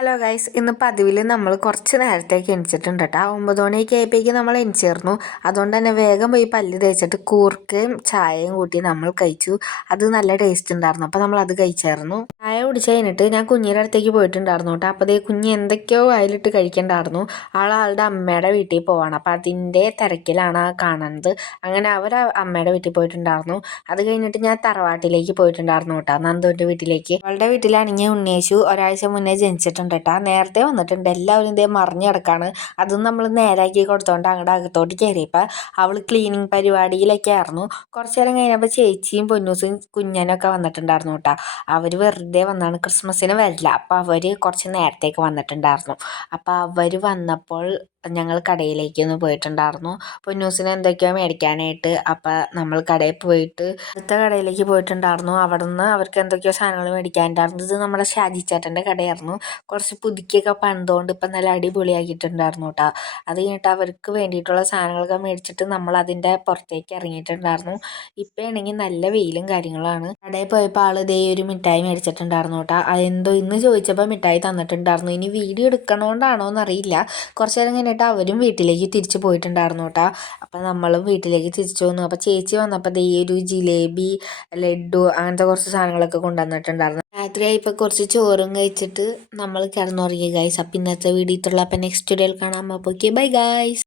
Hello guys, ഇന്ന് പതിവിൽ നമ്മൾ കുറച്ച് നേരത്തേക്ക് എണിച്ചിട്ടുണ്ട് കേട്ടോ. 9 മണിയൊക്കെ ആയപ്പോഴേക്കും നമ്മൾ എണിച്ചിരുന്നു. അതുകൊണ്ട് തന്നെ വേഗം പോയി പല്ല് തേച്ചിട്ട് കൂർക്കയും ചായയും കൂട്ടി നമ്മൾ കഴിച്ചു. അത് നല്ല ടേസ്റ്റ് ഉണ്ടായിരുന്നു. അപ്പോൾ നമ്മൾ അത് കഴിച്ചായിരുന്നു. ചായ കുടിച്ച് കഴിഞ്ഞിട്ട് ഞാൻ കുഞ്ഞിൻ്റെ അടുത്തേക്ക് പോയിട്ടുണ്ടായിരുന്നു കേട്ടോ. അപ്പോൾ കുഞ്ഞ് എന്തൊക്കെയോ അതിലിട്ട് കഴിക്കണ്ടായിരുന്നു. ആളുടെ അമ്മയുടെ വീട്ടിൽ പോവാണ്. അപ്പോൾ അതിൻ്റെ തിരക്കിലാണ് കാണുന്നത്. അങ്ങനെ അവർ അമ്മയുടെ വീട്ടിൽ പോയിട്ടുണ്ടായിരുന്നു. അത് കഴിഞ്ഞിട്ട് ഞാൻ തറവാട്ടിലേക്ക് പോയിട്ടുണ്ടായിരുന്നു കേട്ടോ, നന്ദുവിൻ്റെ വീട്ടിലേക്ക്. അവളുടെ വീട്ടിലാണെങ്കിൽ ഉണ്ണിയേശു ഒരാഴ്ച മുന്നേ ജനിച്ചിട്ടുണ്ട് കേട്ടോ. നേരത്തെ വന്നിട്ടുണ്ട്. എല്ലാവരും ഇതേ മറിഞ്ഞ് കിടക്കാണ്. അതും നമ്മൾ നേരാക്കി കൊടുത്തോണ്ട് അങ്ങോട്ട് അകത്തോട്ട് കയറിയപ്പോൾ അവൾ ക്ലീനിങ് പരിപാടിയിലൊക്കെ ആയിരുന്നു. കുറച്ച് നേരം കഴിഞ്ഞപ്പോൾ ചേച്ചിയും പൊന്നൂസും കുഞ്ഞനൊക്കെ വന്നിട്ടുണ്ടായിരുന്നു കേട്ടോ. അവർ വെറുതെ വന്നാണ്, ക്രിസ്മസിന് വരില്ല. അപ്പോൾ അവർ കുറച്ച് നേരത്തേക്ക് വന്നിട്ടുണ്ടായിരുന്നു. അപ്പോൾ അവർ വന്നപ്പോൾ ഞങ്ങൾ കടയിലേക്ക് ഒന്ന് പോയിട്ടുണ്ടായിരുന്നു, പൊന്നൂസിന് എന്തൊക്കെയോ മേടിക്കാനായിട്ട്. അപ്പം നമ്മൾ കടയിൽ പോയിട്ട് അടുത്ത കടയിലേക്ക് പോയിട്ടുണ്ടായിരുന്നു. അവിടെ നിന്ന് അവർക്ക് എന്തൊക്കെയോ സാധനങ്ങൾ മേടിക്കാനുണ്ടായിരുന്നു. ഇത് നമ്മുടെ ഷാജി ചേട്ടൻ്റെ കടയായിരുന്നു. കുറച്ച് പുതുക്കിയൊക്കെ പണിതുകൊണ്ട് ഇപ്പം നല്ല അടിപൊളിയാക്കിയിട്ടുണ്ടായിരുന്നു കേട്ടോ. അത് കഴിഞ്ഞിട്ട് അവർക്ക് വേണ്ടിയിട്ടുള്ള സാധനങ്ങളൊക്കെ മേടിച്ചിട്ട് നമ്മൾ അതിൻ്റെ പുറത്തേക്ക് ഇറങ്ങിയിട്ടുണ്ടായിരുന്നു. ഇപ്പം ആണെങ്കിൽ നല്ല വെയിലും കാര്യങ്ങളാണ്. കടയിൽ പോയപ്പോൾ ആൾ ഇതേ ഒരു മിഠായി മേടിച്ചിട്ടുണ്ടായിരുന്നു കേട്ടോ. അതെന്തോ ഇന്ന് ചോദിച്ചപ്പോൾ മിഠായി തന്നിട്ടുണ്ടായിരുന്നു. ഇനി വീഡിയോ എടുക്കണോണ്ടാണോ എന്നറിയില്ല. കുറച്ച് നേരം കഴിഞ്ഞിട്ട് അവരും വീട്ടിലേക്ക് തിരിച്ചു പോയിട്ടുണ്ടായിരുന്നു കേട്ടോ. അപ്പം നമ്മളും വീട്ടിലേക്ക് തിരിച്ചു വന്നു. അപ്പോൾ ചേച്ചി വന്നപ്പോൾ ദേ ഒരു ജിലേബി, ലഡു അങ്ങനത്തെ കുറച്ച് സാധനങ്ങളൊക്കെ കൊണ്ടുവന്നിട്ടുണ്ടായിരുന്നു. രാത്രിയായപ്പോൾ കുറച്ച് ചോറും കഴിച്ചിട്ട് നമ്മൾ കിടന്നുറങ്ങി ഗൈസ്. അപ്പം ഇന്നത്തെ വീഡിയോ ഇട്ടുള്ള. അപ്പം നെക്സ്റ്റ് വീഡിയോയിൽ കാണാം. അപ്പോൾ ഓക്കെ, ബൈ ഗൈസ്.